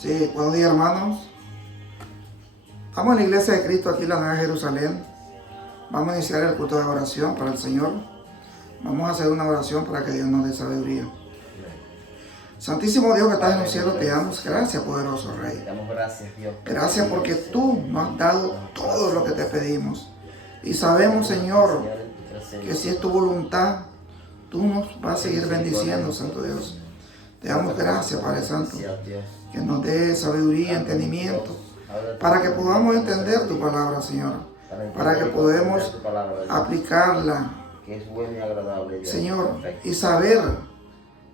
Sí, buenos días, hermanos. Estamos en la iglesia de Cristo aquí en la Nueva Jerusalén. Vamos a iniciar el culto de oración para el Señor. Vamos a hacer una oración para que Dios nos dé sabiduría. Santísimo Dios que estás en los cielos, te damos gracias, poderoso Rey. Te damos gracias, Dios. Gracias porque tú nos has dado todo lo que te pedimos. Y sabemos, Señor, que si es tu voluntad, tú nos vas a seguir bendiciendo, Santo Dios. Te damos gracias, Padre Santo, que nos dé sabiduría, entendimiento, para que podamos entender tu palabra, Señor, para que podamos aplicarla, Señor, y saber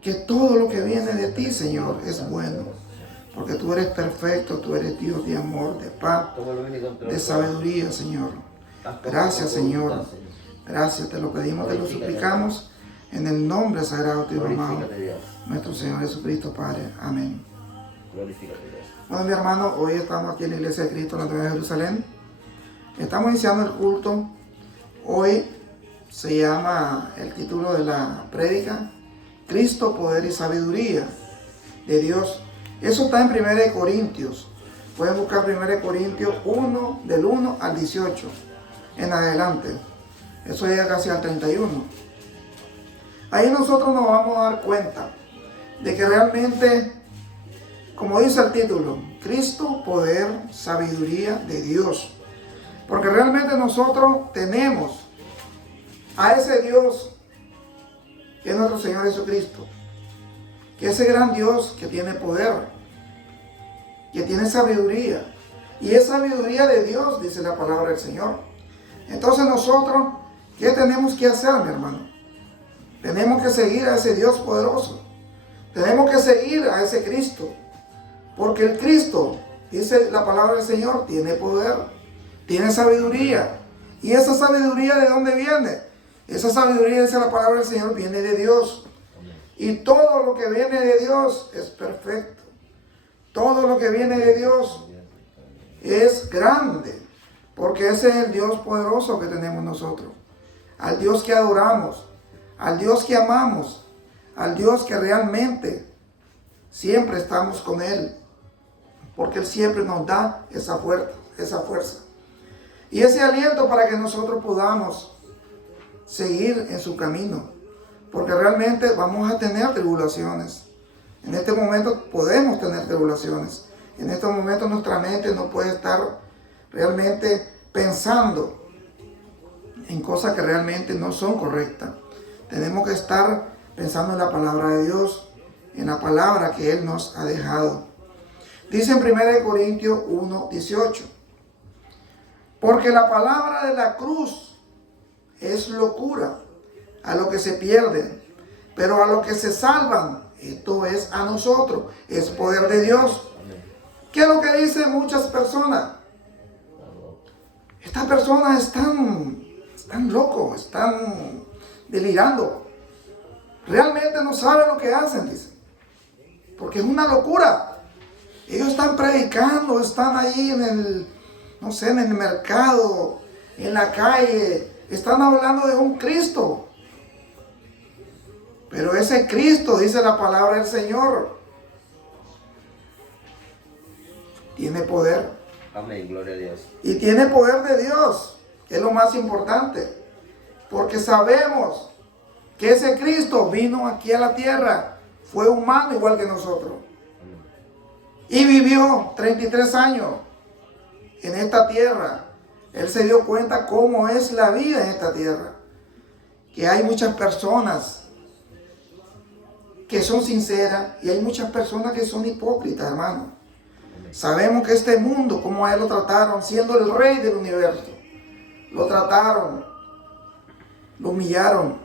que todo lo que viene de ti, Señor, es bueno, porque tú eres perfecto, tú eres Dios de amor, de paz, de sabiduría, Señor. Gracias, Señor. Gracias, te lo pedimos, te lo suplicamos en el nombre sagrado de tu Hijo amado, nuestro Señor Jesucristo, Padre. Amén. Bueno, mi hermano, hoy estamos aquí en la iglesia de Cristo en la Nueva Jerusalén. Estamos iniciando el culto. Hoy se llama el título de la prédica: Cristo, poder y sabiduría de Dios. Eso está en 1 Corintios. Pueden buscar 1 Corintios 1, del 1 al 18 en adelante. Eso llega casi al 31. Ahí nosotros nos vamos a dar cuenta de que realmente, como dice el título, Cristo, poder, sabiduría de Dios. Porque realmente nosotros tenemos a ese Dios que es nuestro Señor Jesucristo, que ese gran Dios que tiene poder, que tiene sabiduría, y es sabiduría de Dios, dice la palabra del Señor. Entonces nosotros, ¿qué tenemos que hacer, mi hermano? Tenemos que seguir a ese Dios poderoso, tenemos que seguir a ese Cristo, porque el Cristo, dice la palabra del Señor, tiene poder, tiene sabiduría. ¿Y esa sabiduría de dónde viene? Esa sabiduría, dice la palabra del Señor, viene de Dios. Y todo lo que viene de Dios es perfecto. Todo lo que viene de Dios es grande, porque ese es el Dios poderoso que tenemos nosotros. Al Dios que adoramos, al Dios que amamos, al Dios que realmente siempre estamos con Él, porque Él siempre nos da esa fuerza y ese aliento para que nosotros podamos seguir en su camino, porque realmente vamos a tener tribulaciones. En este momento podemos tener tribulaciones. En este momento nuestra mente no puede estar realmente pensando en cosas que realmente no son correctas. Tenemos que estar pensando en la palabra de Dios, en la palabra que Él nos ha dejado. Dice en 1 Corintios 1, 18. Porque la palabra de la cruz es locura a los que se pierden, pero a los que se salvan, esto es a nosotros, es poder de Dios. ¿Qué es lo que dicen muchas personas? Estas personas están locos, están delirando. Realmente no saben lo que hacen, dicen. Porque es una locura. Ellos están predicando, están ahí en el mercado, en la calle. Están hablando de un Cristo. Pero ese Cristo, dice la palabra del Señor, tiene poder. Amén, gloria a Dios. Y tiene poder de Dios, que es lo más importante. Porque sabemos que ese Cristo vino aquí a la tierra, fue humano igual que nosotros. Y vivió 33 años en esta tierra. Él se dio cuenta cómo es la vida en esta tierra. Que hay muchas personas que son sinceras y hay muchas personas que son hipócritas, hermano. Sabemos que este mundo, como a él lo trataron, siendo el rey del universo, lo trataron, lo humillaron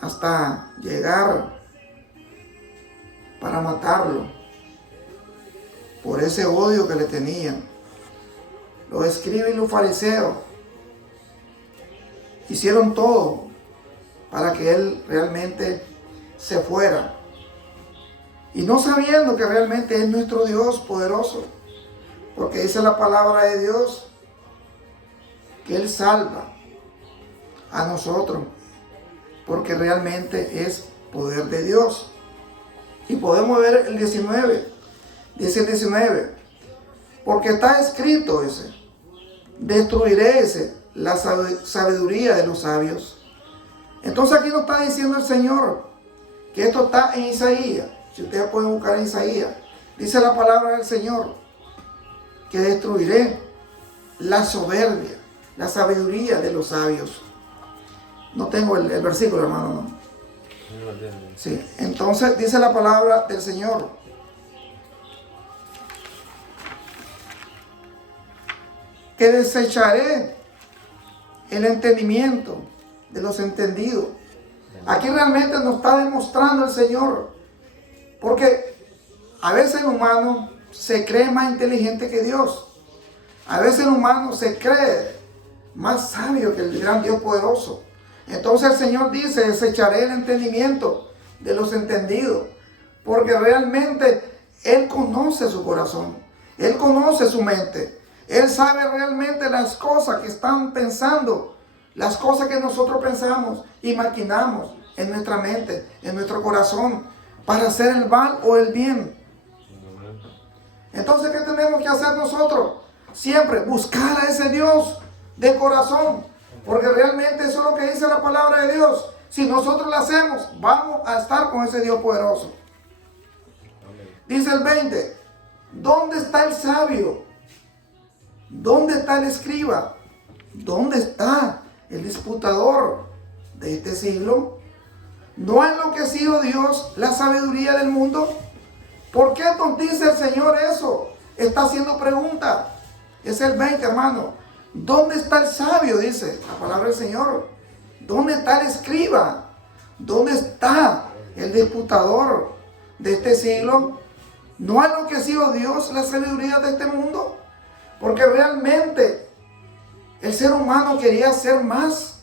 hasta llegar para matarlo por ese odio que le tenían. Los escribas y los fariseos hicieron todo para que él realmente se fuera. Y no sabiendo que realmente es nuestro Dios poderoso. Porque dice la palabra de Dios que Él salva a nosotros. Porque realmente es poder de Dios. Y podemos ver el 19. Dice el 19, porque está escrito destruiré la sabiduría de los sabios. Entonces aquí nos está diciendo el Señor que esto está en Isaías. Si ustedes pueden buscar en Isaías, dice la palabra del Señor que destruiré la soberbia, la sabiduría de los sabios. No tengo el versículo, hermano, ¿no? Sí, entonces dice la palabra del Señor que desecharé el entendimiento de los entendidos. Aquí realmente nos está demostrando el Señor, porque a veces el humano se cree más inteligente que Dios. A veces el humano se cree más sabio que el gran Dios poderoso. Entonces el Señor dice, desecharé el entendimiento de los entendidos, porque realmente Él conoce su corazón, Él conoce su mente, Él sabe realmente las cosas que están pensando, las cosas que nosotros pensamos y maquinamos en nuestra mente, en nuestro corazón, para hacer el mal o el bien. Entonces, ¿qué tenemos que hacer nosotros? Siempre buscar a ese Dios de corazón, porque realmente eso es lo que dice la palabra de Dios. Si nosotros lo hacemos, vamos a estar con ese Dios poderoso. Dice el 20, ¿dónde está el sabio? ¿Dónde está el escriba? ¿Dónde está el disputador de este siglo? ¿No ha enloquecido Dios la sabiduría del mundo? ¿Por qué nos dice el Señor eso? Está haciendo pregunta. Es el 20, hermano. ¿Dónde está el sabio? Dice la palabra del Señor. ¿Dónde está el escriba? ¿Dónde está el disputador de este siglo? ¿No ha enloquecido Dios la sabiduría de este mundo? Porque realmente el ser humano quería ser más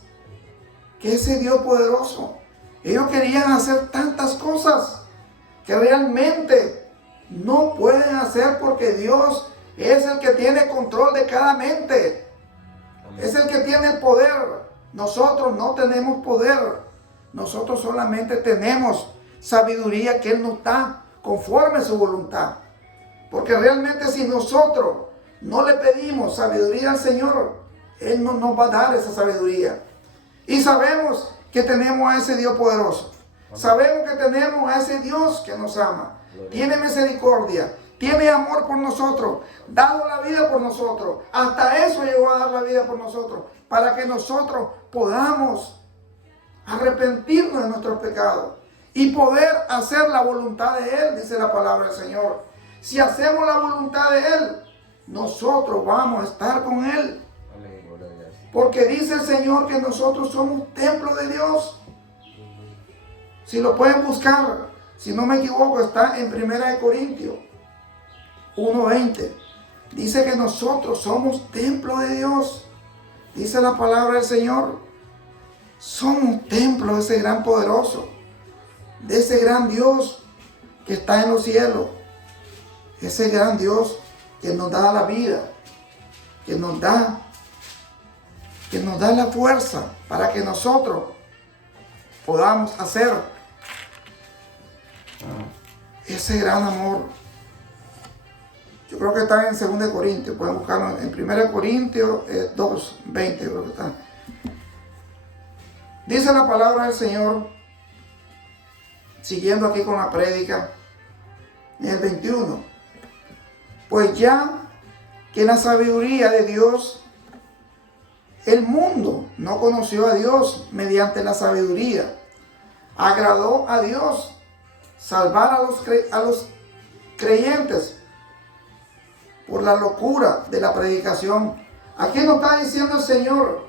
que ese Dios poderoso. Ellos querían hacer tantas cosas que realmente no pueden hacer, porque Dios es el que tiene control de cada mente. Es el que tiene el poder. Nosotros no tenemos poder. Nosotros solamente tenemos sabiduría que Él nos da conforme a su voluntad. Porque realmente si nosotros no le pedimos sabiduría al Señor, Él no nos va a dar esa sabiduría. Y sabemos que tenemos a ese Dios poderoso. Sabemos que tenemos a ese Dios que nos ama. Tiene misericordia. Tiene amor por nosotros. Dado la vida por nosotros. Hasta eso llegó a dar la vida por nosotros. Para que nosotros podamos arrepentirnos de nuestros pecados. Y poder hacer la voluntad de Él, dice la palabra del Señor. Si hacemos la voluntad de Él, nosotros vamos a estar con Él. Porque dice el Señor que nosotros somos templo de Dios. Si lo pueden buscar, si no me equivoco, está en 1 Corintios 1:20. Dice que nosotros somos templo de Dios. Dice la palabra del Señor. Somos templo de ese gran poderoso, de ese gran Dios que está en los cielos. Ese gran Dios que nos da la vida, que nos da la fuerza para que nosotros podamos hacer ese gran amor. Yo creo que está en 2 Corintios, pueden buscarlo en 1 Corintios 2:20, creo que está. Dice la palabra del Señor, siguiendo aquí con la prédica, en el 21. Pues ya que la sabiduría de Dios, el mundo no conoció a Dios mediante la sabiduría. Agradó a Dios salvar a los creyentes por la locura de la predicación. Aquí nos está diciendo el Señor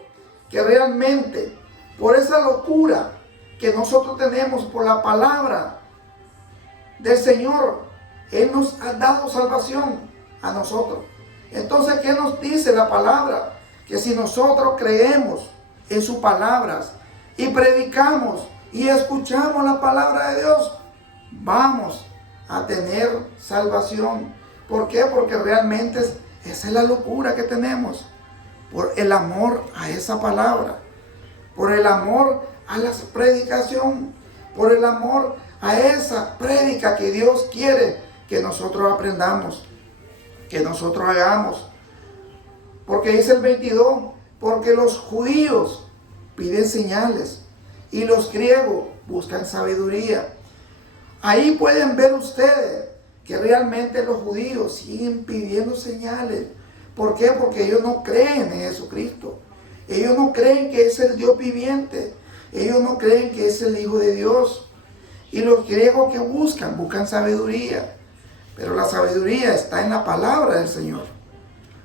que realmente por esa locura que nosotros tenemos por la palabra del Señor, Él nos ha dado salvación a nosotros. Entonces, ¿qué nos dice la palabra? Que si nosotros creemos en sus palabras y predicamos y escuchamos la palabra de Dios, vamos a tener salvación. ¿Por qué? Porque realmente esa es la locura que tenemos. Por el amor a esa palabra. Por el amor a la predicación. Por el amor a esa prédica que Dios quiere que nosotros aprendamos, que nosotros hagamos. Porque dice el 22, porque los judíos piden señales y los griegos buscan sabiduría. Ahí pueden ver ustedes que realmente los judíos siguen pidiendo señales. ¿Por qué? Porque ellos no creen en Jesucristo. Ellos no creen que es el Dios viviente. Ellos no creen que es el Hijo de Dios. Y los griegos que buscan sabiduría. Pero la sabiduría está en la palabra del Señor.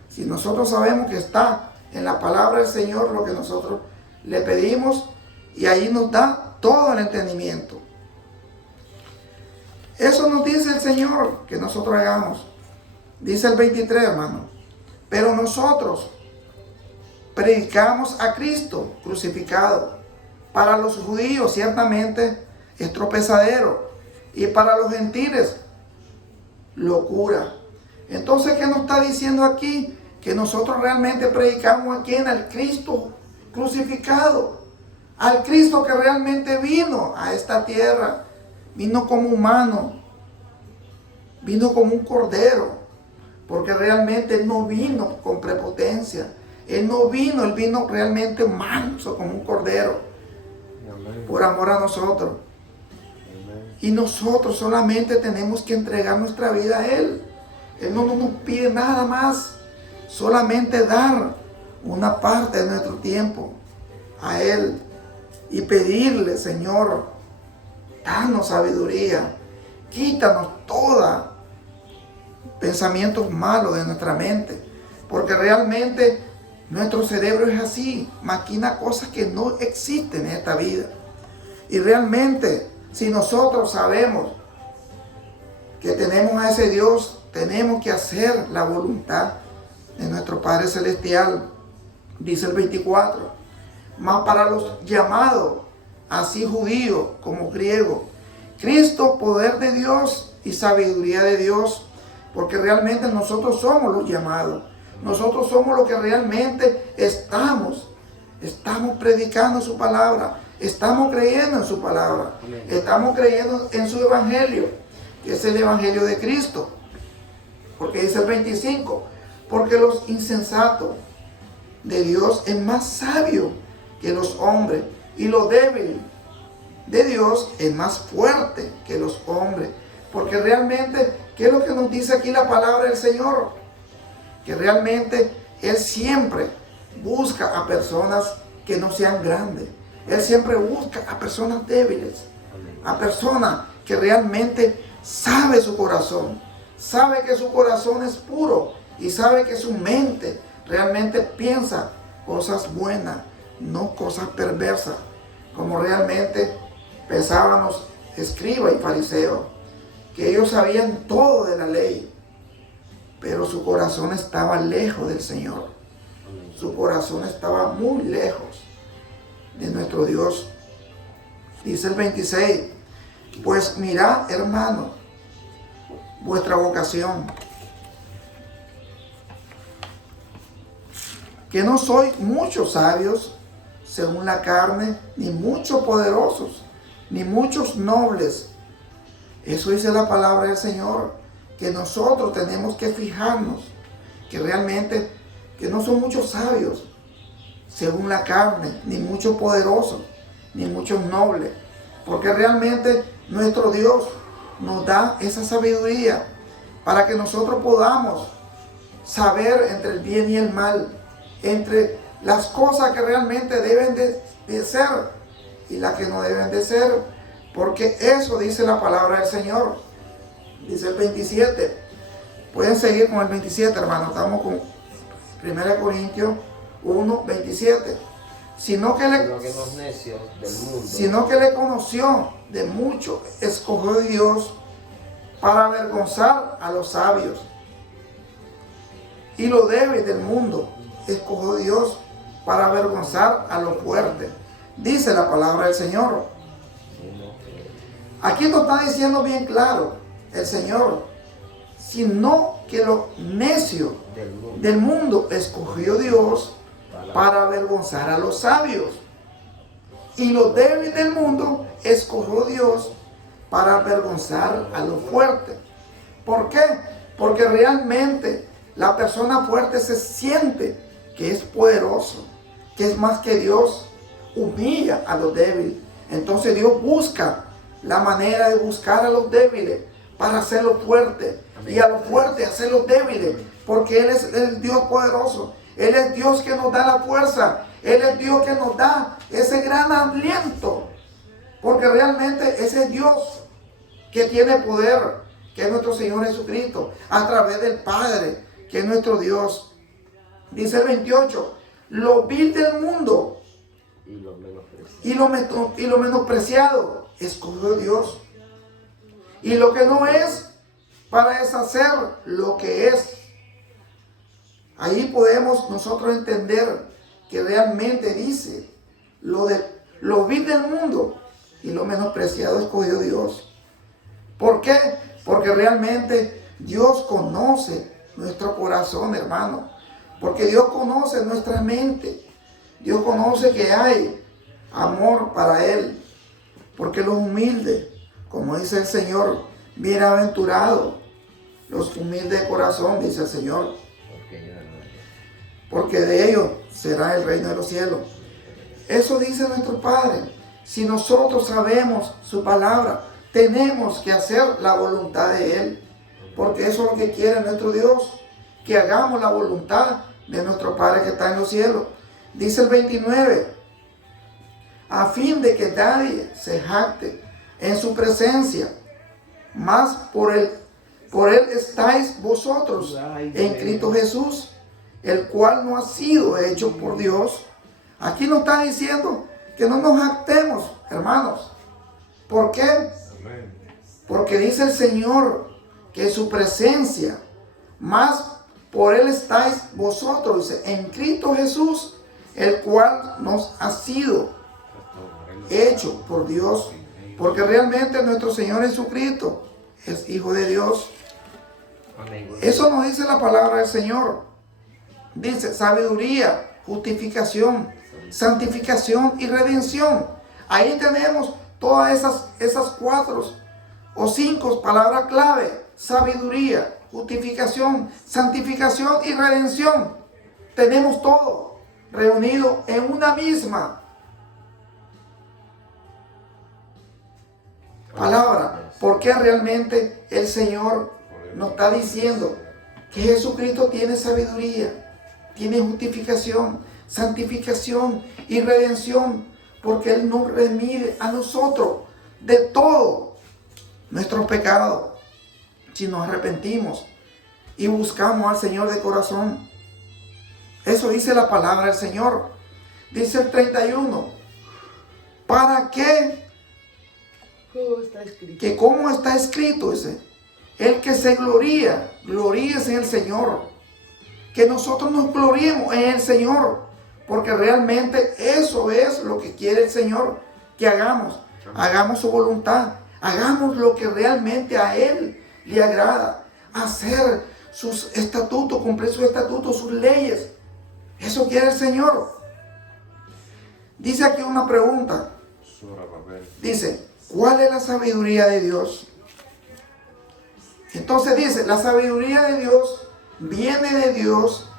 Si nosotros sabemos que está en la palabra del Señor lo que nosotros le pedimos, y ahí nos da todo el entendimiento. Eso nos dice el Señor que nosotros hagamos. Dice el 23, hermano. Pero nosotros predicamos a Cristo crucificado. Para los judíos ciertamente es tropezadero, y para los gentiles locura. Entonces, ¿qué nos está diciendo aquí? Que nosotros realmente predicamos a quién, al Cristo crucificado, al Cristo que realmente vino a esta tierra, vino como humano, vino como un cordero, porque realmente Él no vino con prepotencia, Él vino realmente manso como un cordero, por amor a nosotros. Y nosotros solamente tenemos que entregar nuestra vida a Él. Él no nos pide nada más, solamente dar una parte de nuestro tiempo a Él y pedirle: Señor, danos sabiduría, quítanos toda pensamientos malos de nuestra mente, porque realmente nuestro cerebro es así, maquina cosas que no existen en esta vida. Y realmente, si nosotros sabemos que tenemos a ese Dios, tenemos que hacer la voluntad de nuestro Padre Celestial. Dice el 24, mas para los llamados, así judíos como griegos, Cristo, poder de Dios y sabiduría de Dios, porque realmente nosotros somos los llamados. Nosotros somos los que realmente estamos predicando su palabra, estamos creyendo en su palabra, estamos creyendo en su evangelio, que es el evangelio de Cristo. Porque dice el 25, porque los insensatos de Dios es más sabio que los hombres, y lo débil de Dios es más fuerte que los hombres. Porque realmente, ¿qué es lo que nos dice aquí la palabra del Señor? Que realmente Él siempre busca a personas que no sean grandes. Él siempre busca a personas débiles, a personas que realmente sabe su corazón, sabe que su corazón es puro y sabe que su mente realmente piensa cosas buenas, no cosas perversas, como realmente pensaban los escribas y fariseos, que ellos sabían todo de la ley, pero su corazón estaba lejos del Señor. Su corazón estaba muy lejos de nuestro Dios. Dice el 26, pues mirad, hermano, vuestra vocación, que no sois muchos sabios según la carne, ni muchos poderosos, ni muchos nobles. Eso dice la palabra del Señor, que nosotros tenemos que fijarnos, que realmente que no son muchos sabios según la carne, ni muchos poderosos, ni muchos nobles, porque realmente nuestro Dios nos da esa sabiduría para que nosotros podamos saber entre el bien y el mal, entre las cosas que realmente deben de ser y las que no deben de ser, porque eso dice la palabra del Señor. Dice el 27, pueden seguir con el 27, hermano, estamos con 1 Corintios 1, 27. Sino que los necios del mundo, sino que le conoció de mucho, escogió Dios para avergonzar a los sabios. Y lo débil del mundo escogió Dios para avergonzar a los fuertes. Dice la palabra del Señor. Aquí nos está diciendo bien claro el Señor, sino que lo necio del mundo escogió Dios para avergonzar a los sabios. Y lo débil del mundo escogió Dios para avergonzar a los fuertes. ¿Por qué? Porque realmente la persona fuerte se siente que es poderoso, que es más que Dios, humilla a los débiles. Entonces Dios busca la manera de buscar a los débiles para hacerlos fuertes, y a los fuertes hacerlos débiles, porque Él es el Dios poderoso. Él es Dios que nos da la fuerza. Él es Dios que nos da ese gran aliento, porque realmente ese es Dios que tiene poder, que es nuestro Señor Jesucristo, a través del Padre, que es nuestro Dios. Dice el 28, lo vil del mundo y lo menospreciado escogió Dios, y lo que no es, para deshacer lo que es. Ahí podemos nosotros entender que realmente dice lo vil del mundo y lo menospreciado escogió Dios. ¿Por qué? Porque realmente Dios conoce nuestro corazón, hermano. Porque Dios conoce nuestra mente. Dios conoce que hay amor para Él. Porque los humildes, como dice el Señor, bienaventurados los humildes de corazón, dice el Señor, porque de ellos será el reino de los cielos. Eso dice nuestro Padre. Si nosotros sabemos su palabra, tenemos que hacer la voluntad de Él, porque eso es lo que quiere nuestro Dios, que hagamos la voluntad de nuestro Padre que está en los cielos. Dice el 29, a fin de que nadie se jacte en su presencia, más por él estáis vosotros en Cristo Jesús, el cual no ha sido hecho por Dios. Aquí nos está diciendo que no nos jactemos, hermanos. ¿Por qué? Porque dice el Señor que su presencia, más por Él estáis vosotros, dice, en Cristo Jesús, el cual nos ha sido hecho por Dios. Porque realmente nuestro Señor Jesucristo es Hijo de Dios. Eso nos dice la palabra del Señor. Dice sabiduría, justificación, santificación y redención. Ahí tenemos todas esas 4 o 5 palabras clave: sabiduría, justificación, santificación y redención. Tenemos todo reunido en una misma palabra. Porque realmente el Señor nos está diciendo que Jesucristo tiene sabiduría, tiene justificación, santificación y redención, porque Él nos remite a nosotros de todo nuestros pecados, si nos arrepentimos y buscamos al Señor de corazón. Eso dice la palabra del Señor. Dice el 31, ¿para qué? Que como está escrito, dice, el que se gloríese en el Señor. Que nosotros nos gloriemos en el Señor, porque realmente eso es lo que quiere el Señor, que hagamos su voluntad, hagamos lo que realmente a Él le agrada, hacer sus estatutos, cumplir sus estatutos, sus leyes. Eso quiere el Señor. Dice aquí una pregunta, dice, ¿cuál es la sabiduría de Dios? Entonces dice, la sabiduría de Dios viene de Dios.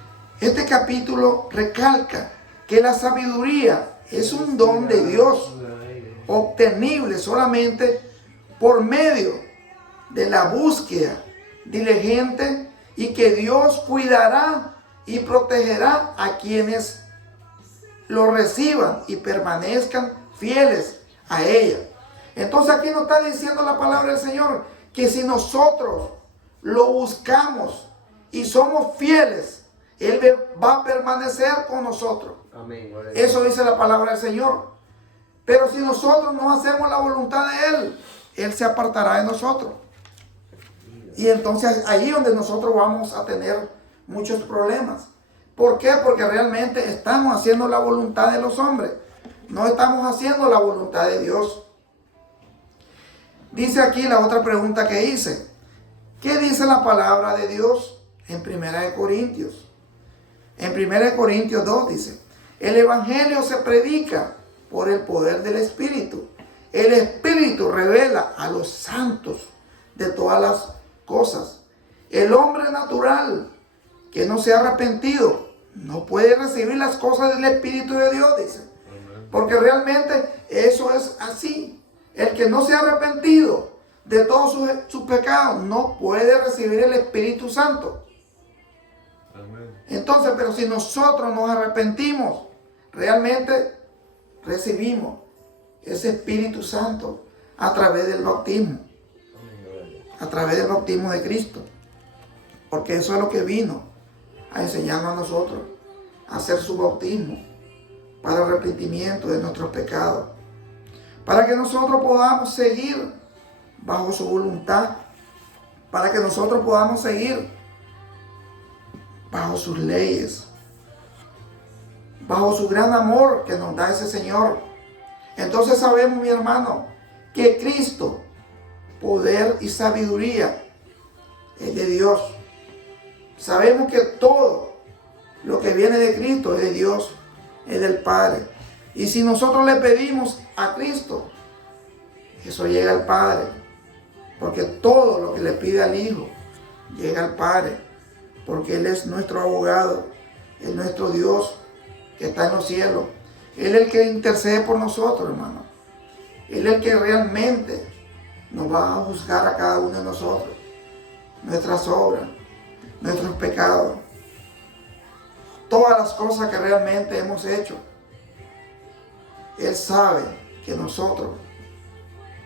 Este capítulo recalca que la sabiduría es un don de Dios, obtenible solamente por medio de la búsqueda diligente, y que Dios cuidará y protegerá a quienes lo reciban y permanezcan fieles a ella. Entonces aquí nos está diciendo la palabra del Señor que si nosotros lo buscamos y somos fieles, Él va a permanecer con nosotros. Amén. Eso dice la palabra del Señor. Pero si nosotros no hacemos la voluntad de Él, Él se apartará de nosotros. Y entonces ahí donde nosotros vamos a tener muchos problemas. ¿Por qué? Porque realmente estamos haciendo la voluntad de los hombres. No estamos haciendo la voluntad de Dios. Dice aquí la otra pregunta que hice. ¿Qué dice la palabra de Dios en 1 Corintios? En 1 Corintios 2 dice, el Evangelio se predica por el poder del Espíritu. El Espíritu revela a los santos de todas las cosas, El hombre natural que no se ha arrepentido no puede recibir las cosas del Espíritu de Dios, dice. Porque realmente eso es así. El que no se ha arrepentido de todos sus pecados no puede recibir el Espíritu Santo. Entonces, pero si nosotros nos arrepentimos, realmente recibimos ese Espíritu Santo a través del bautismo. A través del bautismo de Cristo. Porque eso es lo que vino a enseñarnos a nosotros. A hacer su bautismo para arrepentimiento de nuestros pecados. Para que nosotros podamos seguir bajo su voluntad. Para que nosotros podamos seguir bajo sus leyes. Bajo su gran amor que nos da ese Señor. Entonces sabemos, mi hermano, que Cristo, poder y sabiduría, es de Dios. Sabemos que todo lo que viene de Cristo es de Dios, es del Padre. Y si nosotros le pedimos a Cristo, eso llega al Padre. Porque todo lo que le pide al Hijo llega al Padre. Porque Él es nuestro abogado, es nuestro Dios que está en los cielos. Él es el que intercede por nosotros, hermano. Él es el que realmente nos va a juzgar a cada uno de nosotros. Nuestras obras, nuestros pecados. Todas las cosas que realmente hemos hecho. Él sabe que nosotros,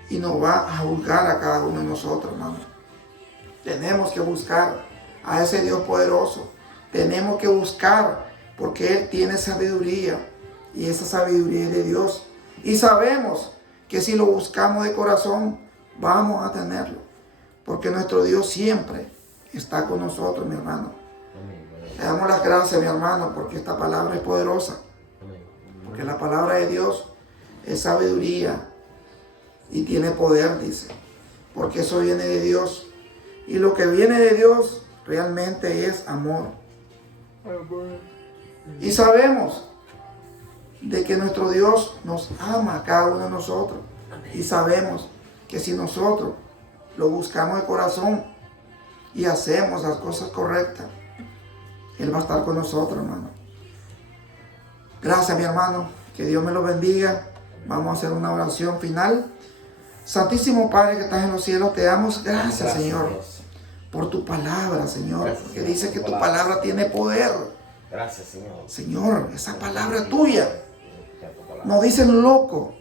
y nos va a juzgar a cada uno de nosotros, hermano. Tenemos que buscar a ese Dios poderoso. Tenemos que buscar, porque Él tiene sabiduría, y esa sabiduría es de Dios. Y sabemos que si lo buscamos de corazón, vamos a tenerlo, porque nuestro Dios siempre está con nosotros, mi hermano. Le damos las gracias, mi hermano, porque esta palabra es poderosa. Porque la palabra de Dios es sabiduría y tiene poder, dice. Porque eso viene de Dios. Y lo que viene de Dios realmente es amor. Y sabemos de que nuestro Dios nos ama a cada uno de nosotros. Y sabemos que si nosotros lo buscamos de corazón y hacemos las cosas correctas, Él va a estar con nosotros, hermano. Gracias, mi hermano. Que Dios me lo bendiga. Vamos a hacer una oración final. Santísimo Padre que estás en los cielos, te damos gracias, Señor, por tu palabra, Señor. Gracias, porque Señor, dice por que tu tu palabra. palabra tiene poder. Gracias, Señor. Señor, esa palabra tuya Tu palabra. nos dicen loco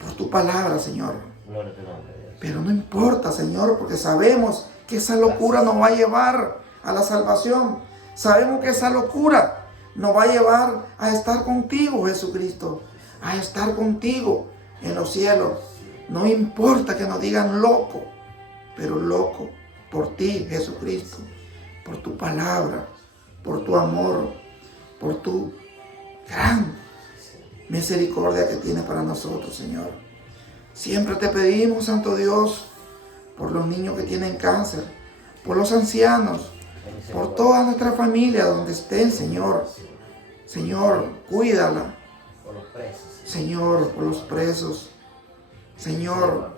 por tu palabra, Señor. Gloria a tu nombre, Dios. Pero no importa, Señor, porque sabemos que esa locura nos va a llevar a la salvación. Sabemos que esa locura nos va a llevar a estar contigo, Jesucristo. A estar contigo en los cielos. No importa que nos digan loco, pero loco por ti, Jesucristo. Por tu palabra, por tu amor, por tu gran misericordia que tienes para nosotros, Señor. Siempre te pedimos, Santo Dios, por los niños que tienen cáncer, por los ancianos, por toda nuestra familia donde estén, Señor. Señor, cuídala. Por los presos. Señor, por los presos. Señor,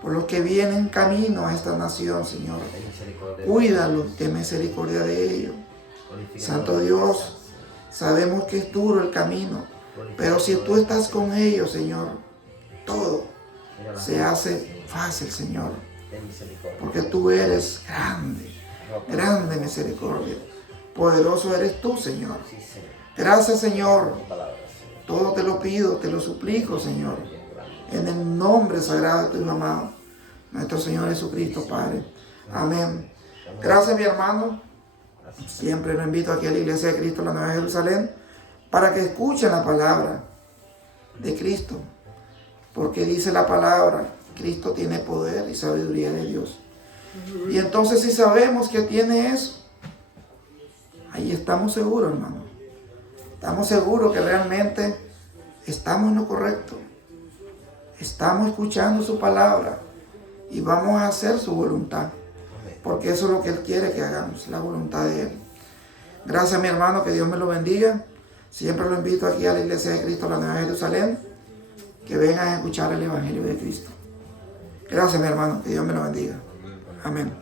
por los que vienen camino a esta nación, Señor. Ten misericordia. Cuídalos, ten misericordia de ellos. Santo Dios, sabemos que es duro el camino, pero si tú estás con ellos, Señor, todo se hace fácil, Señor. Ten misericordia. Porque tú eres grande, grande misericordia. Poderoso eres tú, Señor. Sí, Señor. Gracias, Señor. Tu palabra, Señor. Todo te lo pido, te lo suplico, Señor. En el nombre sagrado de tu Hijo amado, nuestro Señor Jesucristo, Padre. Amén. Gracias, mi hermano. Siempre lo invito aquí a la Iglesia de Cristo, la Nueva Jerusalén, para que escuchen la palabra de Cristo. Porque dice la palabra, Cristo tiene poder y sabiduría de Dios. Y entonces si sabemos que tiene eso, ahí estamos seguros, hermano. Estamos seguros que realmente estamos en lo correcto. Estamos escuchando su palabra y vamos a hacer su voluntad. Porque eso es lo que Él quiere que hagamos, la voluntad de Él. Gracias, mi hermano, que Dios me lo bendiga. Siempre lo invito aquí a la Iglesia de Cristo, la Nueva Jerusalén, que vengan a escuchar el Evangelio de Cristo. Gracias, mi hermano, que Dios me lo bendiga. Amén.